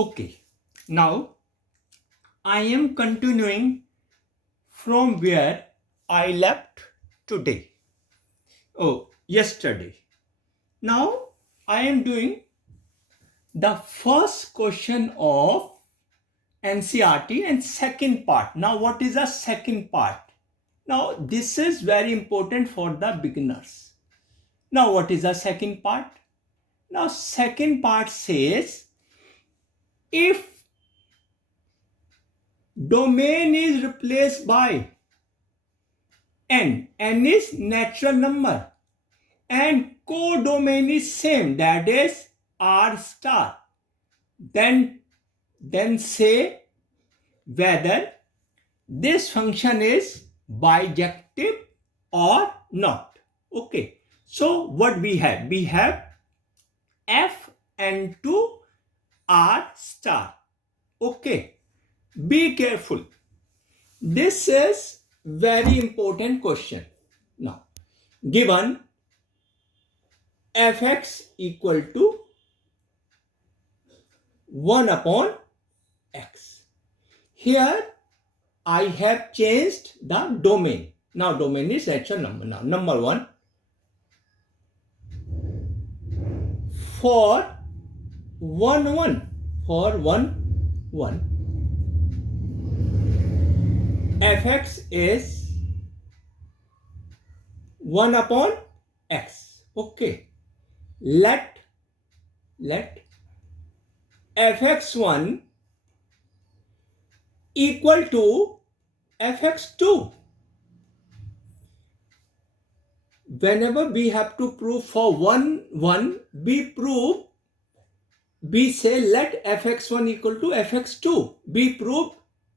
Okay, now I am continuing from where I left today. Yesterday. Now I am doing the first question of NCRT and second part. Now, what is the second part? Now, this is very important for the beginners. Now, what is the second part? Now, second part says if domain is replaced by n is natural number and codomain is same, that is r star, then say whether this function is bijective or not. Okay, so what we have? We have f and 2 r star. Okay, be careful. This is very important question. Now, given fx equal to 1 upon x. Here I have changed the domain. Now domain is natural number. Now number 1, for 1 1, for 1 1, fx is 1 upon x. Okay, let fx1 equal to fx2. Whenever we have to prove for 1 1, we say let fx1 equal to fx2. We prove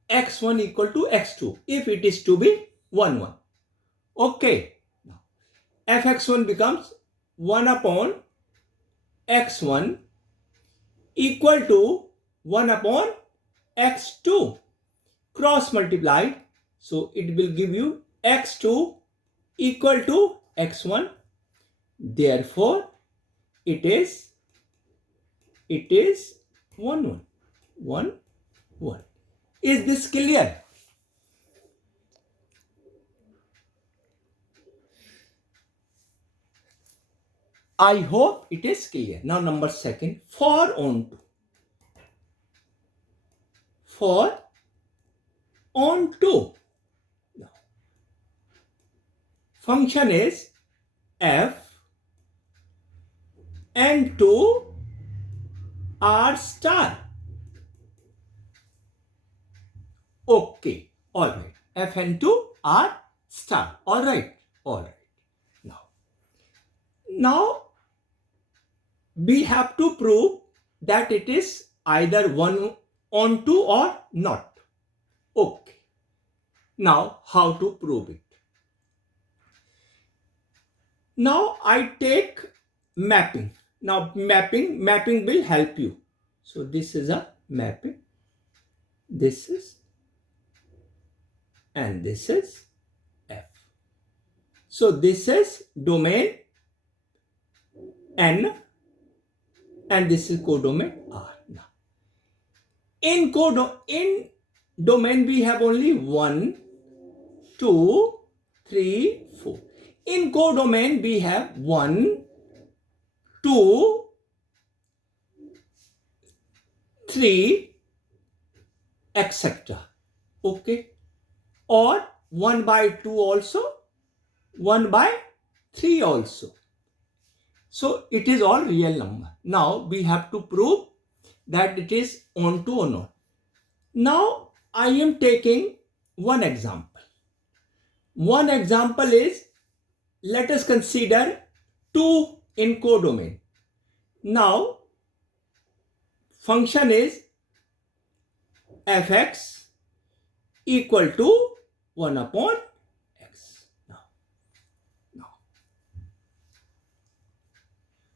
x1 equal to x2 if it is to be 1 1. Okay, now fx1 becomes 1 upon x1 equal to 1 upon x2 cross multiplied, so it will give you x2 equal to x1. Therefore it is 1 1 1 1. Is this clear? I hope it is clear. Now number second, for onto. For onto. Function is f and 2 r star. Okay, all right. F and 2 r star. All right, all right. Now we have to prove that it is either 1 onto or not. Okay. Now how to prove it? Now I take mapping. Now mapping will help you. So this is a mapping. This is and this is f. So this is domain n and this is codomain r. Now in domain we have only 1 2 3 4. In codomain we have 1 2 3 etc. Okay, or 1 by 2 also, 1 by 3 also. So it is all real number. Now we have to prove that it is onto or not. Now I am taking one example. One example is, let us consider 2 in codomain. Now function is fx equal to 1 upon x. Now.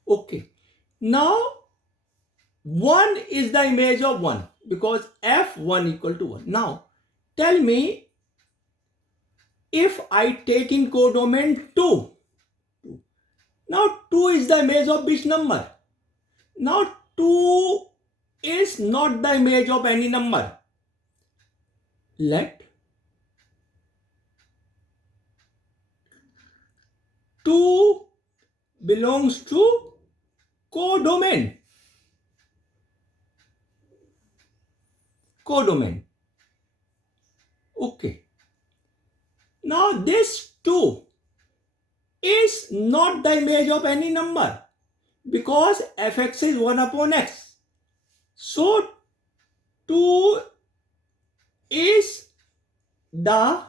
Okay. Now 1 is the image of 1 because f1 equal to 1. Now tell me, if I take in codomain 2, now 2 is the image of which number? Now 2 is not the image of any number. Let 2 belongs to codomain. Codomain. Okay. Now this 2 is not the image of any number because fx is 1 upon x. So 2 is the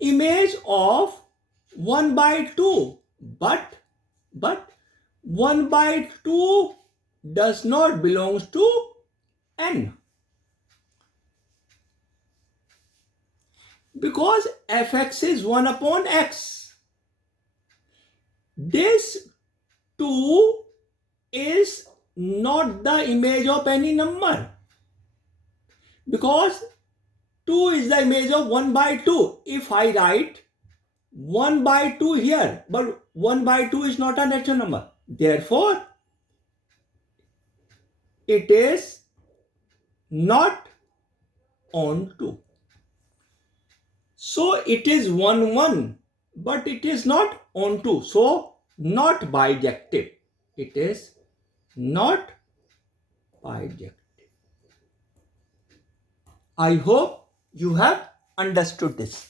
image of 1 by 2, but 1 by 2 does not belong to n because fx is 1 upon x. This 2 is not the image of any number because 2 is the image of 1 by 2. If I write 1 by 2 here, but 1 by 2 is not a natural number. Therefore, it is not on 2. So it is 1 1, but it is not on 2. So not bijective. It is not bijective. I hope you have understood this.